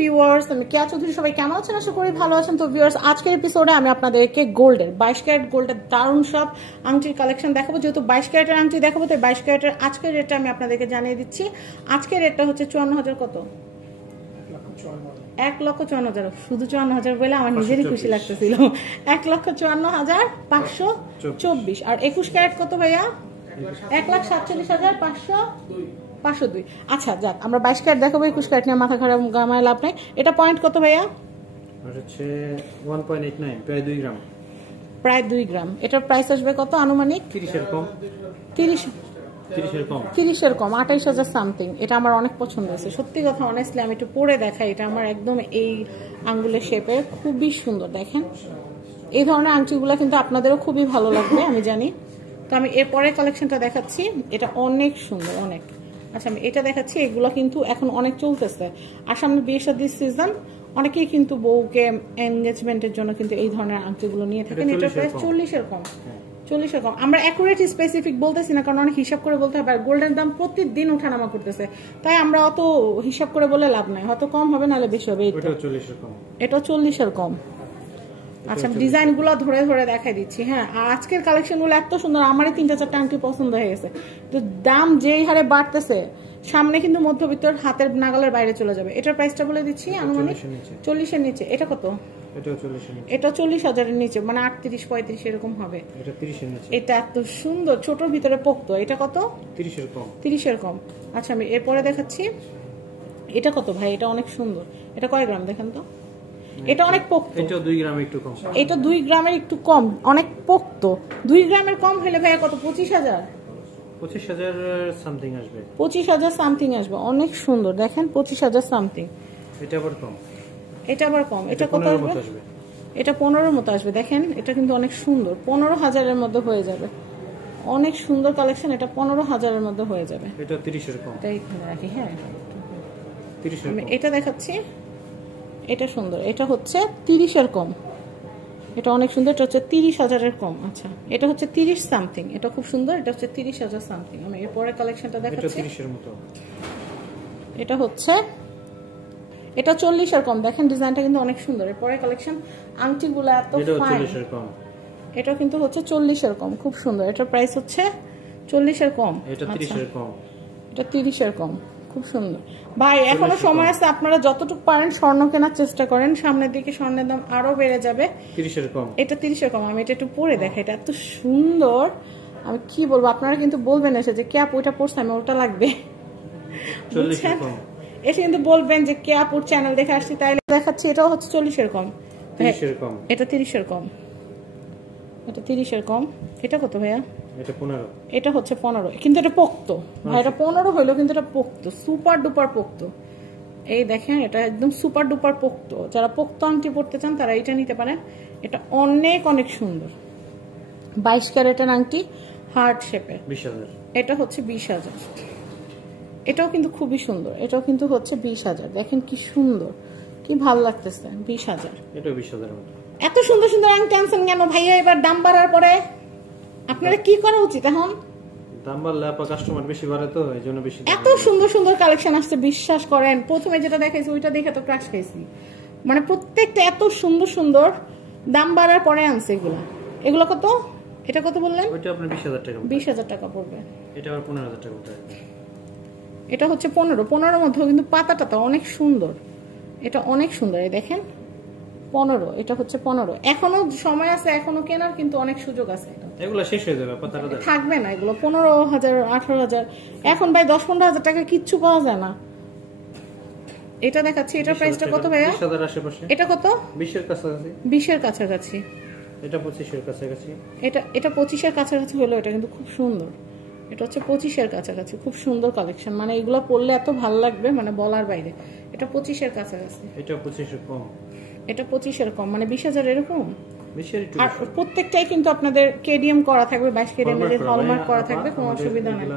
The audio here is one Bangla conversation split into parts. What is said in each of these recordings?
ভিউয়ার্স, আমি কেয়া চৌধুরী। সবাই কেমন আছেন? আশা করি ভালো আছেন। তো ভিউয়ার্স, আজকের এপিসোডে আমি আপনাদেরকে গোল্ডের 22 ক্যারেট গোল্ডের দারুণ সব আংটির কালেকশন দেখাবো। যেহেতু 22 ক্যারেটের আংটি দেখাবো, তাই 22 ক্যারেটের আজকের রেটটা আমি আপনাদেরকে জানিয়ে দিচ্ছি। আজকের রেটটা হচ্ছে 54,000 কত? 1,54,000। শুধু 54,000 বলে আমার নিজেরই খুশি লাগতেছিল। 1,54,524। আর 21 ক্যারেট কত ভাইয়া? 1,47,502। আচ্ছা যাক, আমরা 22 ক্যারেট দেখাবো। 21 ক্যারেট নিয়ে মাথা খারাপ গামায় লাভ নাই। এটা পয়েন্ট কত ভাইয়া? হচ্ছে 1.89, প্রায় 2 গ্রাম। প্রায় 2 গ্রাম। এটার প্রাইস আসবে কত আনুমানিক? 30 এর কম। 30 এর কম 28,000 সামথিং। এটা আমার অনেক পছন্দ হয়েছে, সত্যি কথা। অনেস্টলি আমি একটু পরে দেখাই। এটা আমার একদম এই আঙ্গুলের শেপের, খুবই সুন্দর। দেখেন এই ধরনের আংটিগুলো কিন্তু আপনাদেরও খুবই ভালো লাগবে আমি জানি। তো আমি এরপরে কালেকশনটা দেখাচ্ছি। এটা অনেক সুন্দর, অনেক। আচ্ছা আমি এটা দেখাচ্ছি। এগুলো কিন্তু এখন অনেক চলতেছে, আর সামনে বিয়ে শাদীর সিজন। অনেকেই কিন্তু বউকে এনগেজমেন্টের জন্য কিন্তু এই ধরনের আংটিগুলো নিয়ে থাকেন। এটা প্রায় 40 এর কম। 40 এর কম। আমরা অ্যাকুরেট স্পেসিফিক বলতেছি না, কারণ অনেক হিসাব করে বলতে হবে। আর গোল্ডের দাম প্রতিদিন ওঠানামা করতেছে, তাই আমরা অত হিসাব করে বলে লাভ নাই। হয়তো কম হবে, নাহলে বেশি হবে। এটা 40 এর কম। আচ্ছা ডিজাইন গুলো ধরে ধরে দেখাই দিচ্ছি। হ্যাঁ, আর আজকের কালেকশন গুলো এত সুন্দর। আমারই 3-4টা আংটি পছন্দ হয়ে গেছে। তো দাম যেই হারে বাড়তেছে, সামনে কিন্তু মধ্যবিত্তর হাতের নাগালের বাইরে চলে যাবে। এটার প্রাইসটা বলে দিচ্ছি আনুমানিক 40 এর নিচে। এটা কত? এটা 40,000 এর নিচে, মানে 38-35 এরকম হবে। এটা এত সুন্দর, ছোটর ভিতরে পোক্ত। এটা কত? 30 এর কম। আচ্ছা আমি এরপরে দেখাচ্ছি। এটা কত ভাই? এটা অনেক সুন্দর। এটা কয় গ্রাম দেখেন তো? এটা অনেক পোক্ত। এটা 2 গ্রাম একটু কম। এটা 2 গ্রামের একটু কম, অনেক পোক্ত। 2 গ্রামের কম হলে ভাইয়া কত? 25,000 সামথিং আসবে। 25,000 সামথিং আসবে। অনেক সুন্দর দেখেন, 25,000 সামথিং। এটা আবার কম। এটা আবার কম। এটা কত আসবে? এটা 15 এর মতো আসবে। দেখেন এটা কিন্তু অনেক সুন্দর। 15,000 এর মধ্যে হয়ে যাবে। অনেক সুন্দর কালেকশন। এটা 15,000 এর মধ্যে হয়ে যাবে। এটা 30 এর কম। এটাই এখানে রাখি। হ্যাঁ 30 এর আমি কম। এটা দেখাচ্ছি। এটা সুন্দর। এটা হচ্ছে 30 এর কম। এটা অনেক সুন্দর। এটা হচ্ছে 30,000 এর কম। আচ্ছা এটা হচ্ছে 30 সামথিং। এটা খুব সুন্দর। এটা হচ্ছে 30,000 সামথিং। আমি এরপরে কালেকশনটা দেখাচ্ছি। এটা 30 এর মতো। এটা হচ্ছে, এটা 40 এর কম। দেখেন ডিজাইনটা কিন্তু অনেক সুন্দর। এরপরে কালেকশন আংটিগুলো এত ফাইন। এটা 40 এর কম। এটা কিন্তু হচ্ছে 40 এর কম। খুব সুন্দর। এটার প্রাইস হচ্ছে 40 এর কম। এটা 30 এর কম। এটা 30 এর কম। খুব সুন্দর ভাই। এখনো সময় আছে, আপনারা যতটুকু পারেন স্বর্ণ কেনার চেষ্টা করেন। সামনের দিকে স্বর্ণের দাম আরো বেড়ে যাবে। 30 এর কম। এটা 30 এর কম। আমি এটা একটু পরে দেখাই। এটা এত সুন্দর, আমি কি বলবো। আপনারা কিন্তু বলবেন এসে যে কে আপু এটা পড়ছে, আমি ওটা লাগবে। 40 এর কম। এসে কিন্তু বলবেন যে কে আপুর চ্যানেল দেখে আসছি, তাই দেখাচ্ছি। এটাও হচ্ছে 40 এর কম। 30 এর কম। এটা 30 এর কম। এটা 30 এর কম। এটা কত ভাইয়া? এটা 15। এটা হচ্ছে 15, কিন্তু এটা পোক্ত ভাই। এটা 15 হইলো, কিন্তু এটা পোক্ত, সুপার ডুপার পোক্ত। এই দেখেন এটা একদম সুপার ডুপার পোক্ত। যারা পোক্ত আংটি পড়তে চান তারা এটা নিতে পারেন। এটা অনেক অনেক সুন্দর। 22 ক্যারেটের আংটি, হার্ট শেপে। 20,000। এটা হচ্ছে 20,000। এটাও কিন্তু খুবই সুন্দর। এটাও কিন্তু হচ্ছে 20,000। দেখেন কি সুন্দর, কি ভালো লাগতেছে। 20,000। এটাও 20,000 এর মতো। এত সুন্দর সুন্দর আংটি টেনশন কেন ভাইয়া? এবার দাম বাড়ার পরে আপনারা কি করা উচিত? এখন দাম বাড়লে কাস্টমার বেশি বাড়ে, তো এইজন্য বেশি। এত সুন্দর সুন্দর কালেকশন আসছে, বিশ্বাস করেন। প্রথমে যেটা দেখাইছি ওইটা দেখে তো ক্রাশ খাইছি। মানে প্রত্যেকটা এত সুন্দর সুন্দর। দাম বাড়ার পরে আনছে এগুলো। এগুলো কত? এটা কত বললেন? ওইটা আপনার 20,000 টাকা। 20,000 টাকা পড়বে। এটা আবার 15,000 টাকা পড়বে। এটা হচ্ছে 15 মধ্যে, কিন্তু পাতাটা অনেক সুন্দর। এটা অনেক সুন্দর। এই দেখেন 15। এটা হচ্ছে 15। এখনো সময় আছে, এখনো কেনার কিন্তু অনেক সুযোগ আছে। এগুলো শেষ হয়ে যাবে, পাতাটা থাকবে না এগুলো। 15,000, 18,000। এখন ভাই 10-15,000 টাকা কিচ্ছু পাওয়া যায় না। এটা দেখাচ্ছি। এটার প্রাইসটা কত ভাইয়া? 20,000 আশেপাশে। এটা কত? 20 এর কাছাকাছি। 20 এর কাছাকাছি। এটা 25 এর কাছাকাছি। এটা 25 এর কাছাকাছি হলো। এটা কিন্তু খুব সুন্দর। এটা হচ্ছে 25 এর কাছাকাছি। খুব সুন্দর কালেকশন। মানে এগুলো পরলে এত ভালো লাগবে, মানে বলার বাইরে। এটা 25 এর কাছাকাছি। এটা 25 এর কম। এটা 25 এর কম, মানে 20,000 এরকম। 20 এর একটু। আর প্রত্যেকটাই কিন্তু আপনাদের কেডিএম করা থাকবে, 22 কেডিএম এর হলমার্ক করা থাকবে, কোনো অসুবিধা নেই।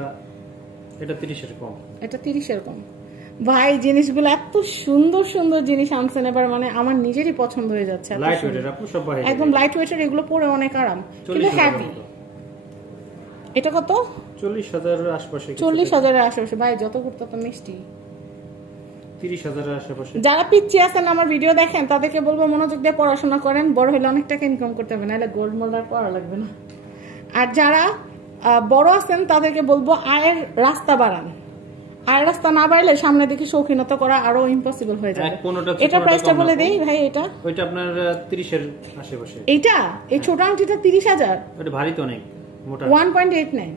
এটা 30 এর কম। এটা 30 এর কম। ভাই জিনিসগুলো এত সুন্দর সুন্দর জিনিস আনছেন এবার, মানে আমার নিজেরই পছন্দ হয়ে যাচ্ছে। লাইট ওয়েটের আপু, সব বাইরে একদম লাইট ওয়েটের। এগুলো পরে অনেক আরাম, কিন্তু হেভি। এটা কত? 40,000 এর আশেপাশে। 40,000 এর আশেপাশে। ভাই যত করতে তত মিষ্টি। 30,000 এর আশেপাশে। যারা পিচ্ছি আছেন আমার ভিডিও দেখেন তাদেরকে বলবো মনোযোগ দিয়ে পড়াশোনা করেন, বড় হলে অনেক টাকা ইনকাম করতে হবে, নাহলে গোল্ড মোল্ডার পড়া লাগবে না। আর যারা বড় আছেন তাদেরকে বলবো আয়ের রাস্তা বাড়ান, আয়ের রাস্তা না বাড়লে সামনে দিকে শৌখিনতা করা আরো ইম্পসিবল হয়ে যাবে। এটা প্রাইসটা বলে দেই ভাই, এটা ওইটা আপনার 30 এর আশেপাশে। এইটা এই ছোট আংটিটা 30,000, ওটা ভারী তো অনেক মোটা। 1.89।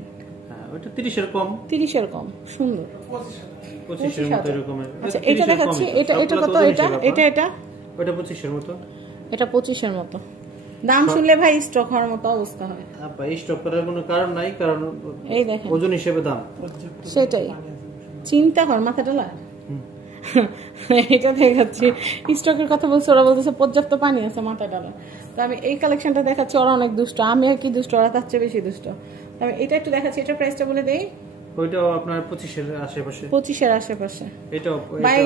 হ্যাঁ ওটা 30 এর কম। 30 এর কম, সুন্দর 25 এর মতো এরকমের। আচ্ছা এটা দেখাচ্ছি, এটা কত? এটা ওটা 25 এর মতো। এটা 25 এর মতো। দাম শুনলে ভাই স্টক হওয়ার মতো অবস্থা হয়। আপা এই স্টক করার কোনো কারণ নাই, কারণ এই দেখেন ওজন হিসেবে দাম। সেটাই চিন্তা কর মাথা ডালা। এটা দেখাচ্ছি স্টকের কথা বলছে, ওরা বলতেছে পর্যাপ্ত পানি আছে মাথা ডালা। তো আমি এই কালেকশনটা দেখাচ্ছি, ওরা অনেক দুষ্ট, আমি আর কি দুষ্ট, ওরা তার চেয়ে বেশি দুষ্ট। আমি এটা একটু দেখাচ্ছি, এটা প্রাইসটা বলে দেই। ওইটাও আপনার 25 এর আশেপাশে। 25 এর আশেপাশে। এটাও ভাই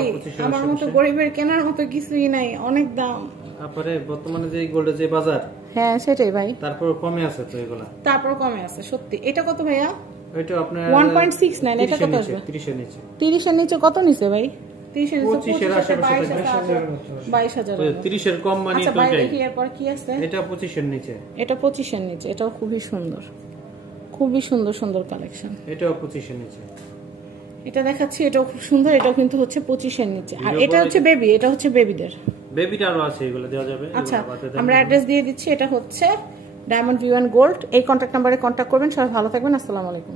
আমার মতো গরিবের কেনার মতো কিছুই নাই, অনেক দাম। তারপরে বর্তমানে যে গোল্ডের যে বাজার, হ্যাঁ সেটাই ভাই, তারপর কমে আছে তো এগুলা, তারপর কমে আছে সত্যি। এটা কত ভাইয়া? ওইটা আপনার 1.69। এটা কত আসবে? 30 এর নিচে। 30 এর নিচে কত নিছে ভাই? 30 এর নিচে 25 এর আশেপাশে। 22,000। 30 এর কম মানে আচ্ছা তো ভাই এটাই। দেখি এরপর কি আছে। এটা 25 এর নিচে। এটা 25 এর নিচে, এটাও খুবই সুন্দর, খুবই সুন্দর সুন্দর কালেকশন। এটাও 25 এর নিচে। এটা দেখাচ্ছি, এটাও খুব সুন্দর, এটাও কিন্তু হচ্ছে 25 এর নিচে। আর এটা হচ্ছে বেবি, এটা হচ্ছে বেবিদের। বেবিটা আরো আছে, এগুলো দেওয়া যাবে। আচ্ছা আমরা অ্যাড্রেস দিয়ে দিচ্ছি, এটা হচ্ছে ডায়মন্ড ভিউ অ্যান্ড গোল্ড। এই কন্ট্যাক্ট নাম্বারে কন্ট্যাক্ট করবেন। সবাই ভালো থাকবেন, আসসালামু আলাইকুম।